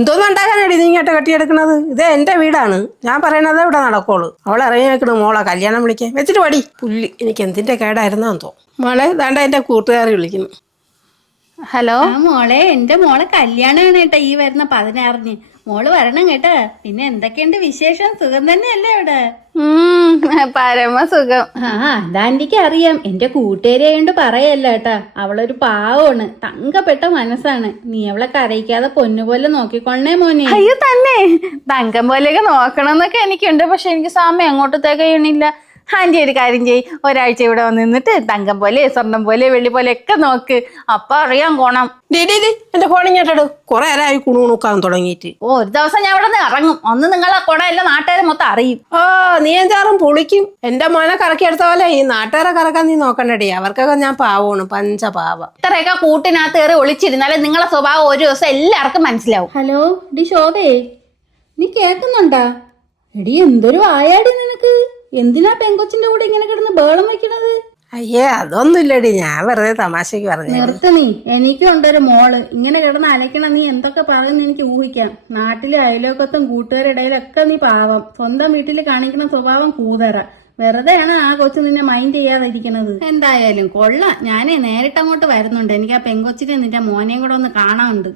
എന്തോന്നും ഉണ്ടാക്കാനടി നീ ഇങ്ങോട്ട് കെട്ടിയെടുക്കണത്? ഇത് എന്റെ വീടാണ്, ഞാൻ പറയണതേ ഇവിടെ നടക്കുള്ളൂ. അവളെ ഇറങ്ങി വെക്കണു മോളെ കല്യാണം വിളിക്കാൻ. വെച്ചിട്ട് പടി പുല്ലി. എനിക്ക് എന്തിന്റെ കേടായിരുന്നാന്ന് തോന്നും. മോളെ ദാണ്ട എന്റെ കൂട്ടുകാരി വിളിക്കുന്നു. ഹലോ മോളെ, എന്റെ മോളെ കല്യാണമാണ് കേട്ടോ ഈ വരുന്ന 16-ന്. മോള് വരണം കേട്ടോ. പിന്നെ എന്തൊക്കെയുണ്ട് വിശേഷം? സുഖം തന്നെയല്ലേ ഇവിടെ? പരമസുഖം. അതാണ്ടിക്ക് അറിയാം. എന്റെ കൂട്ടുകാരിയായോണ്ട് പറയല്ല കേട്ടാ. അവളൊരു പാവമാണ്, തങ്കപ്പെട്ട മനസ്സാണ്. നീ അവളെ കരയിക്കാതെ പൊന്നുപോലെ നോക്കിക്കൊണ്ടേ മോനെ. അയ്യോ തന്നെ, തങ്കം പോലെയൊക്കെ നോക്കണമെന്നൊക്കെ എനിക്കുണ്ട്. പക്ഷെ എനിക്ക് സമയം അങ്ങോട്ട് തികയണില്ല. ആന്റി ഒരു കാര്യം ചെയ്യ്, ഒരാഴ്ച ഇവിടെ വന്ന് നിന്നിട്ട് തങ്കം പോലെ സ്വർണം പോലെ വെള്ളി പോലെ ഒക്കെ നോക്ക്. അപ്പൊ അറിയാൻ കോണം. എന്റെ ഫോണിങ്ങോട്ടെടു. കുറെ നേരമായി കുണുക്കാൻ തുടങ്ങിയിട്ട്. ഒരു ദിവസം ഞാൻ ഇവിടെ നിന്ന് ഇറങ്ങും. ഒന്ന് നിങ്ങളെ കുട എല്ലാം നാട്ടുകാരെ മൊത്തം അറിയും. നീ എന്താറും പൊളിക്കും. എന്റെ മോനെ കറക്കിയെടുത്ത പോലെ ഈ നാട്ടുകാരെ കറക്കാൻ നീ നോക്കണ്ടടി. അവർക്കൊക്കെ ഞാൻ പാവമാണ്, പഞ്ചപാവ. ഇത്രയൊക്കെ കൂട്ടിനകത്ത് കയറി ഒളിച്ചിരുന്നാലേ നിങ്ങളെ സ്വഭാവം ഒരു ദിവസം എല്ലാവർക്കും മനസ്സിലാവും. ഹലോ ഡി ശോഭേ, നീ കേൾക്കുന്നുണ്ടാ? എടി എന്തൊരു ആയാടി നിനക്ക്. എന്തിനാ പെങ്കൊച്ചിന്റെ കൂടെ ഇങ്ങനെ കിടന്ന് ബേളം വെക്കണത്? അയ്യേ അതൊന്നുമില്ലടി, ഞാൻ വെറുതെ തമാശക്ക് പറഞ്ഞു. നിർത്ത നീ. എനിക്കുണ്ടൊരു മോള്. ഇങ്ങനെ കിടന്ന് അലക്കണ നീ എന്തൊക്കെ പറയുന്ന എനിക്ക് ഊഹിക്കാം. നാട്ടിലെ അയലോക്കത്തും കൂട്ടുകാരിടയിലൊക്കെ നീ പാവം. സ്വന്തം വീട്ടിൽ കാണിക്കുന്ന സ്വഭാവം കൂതറ. വെറുതെയാണ് ആ കൊച്ചു നിന്നെ മൈൻഡ് ചെയ്യാതിരിക്കണത്. എന്തായാലും കൊള്ളാം. ഞാനേ നേരിട്ട് അങ്ങോട്ട് വരുന്നുണ്ട്. എനിക്ക് ആ പെങ്കൊച്ചിനെ നിന്റെ മോനെയും കൂടെ ഒന്ന് കാണാനുണ്ട്.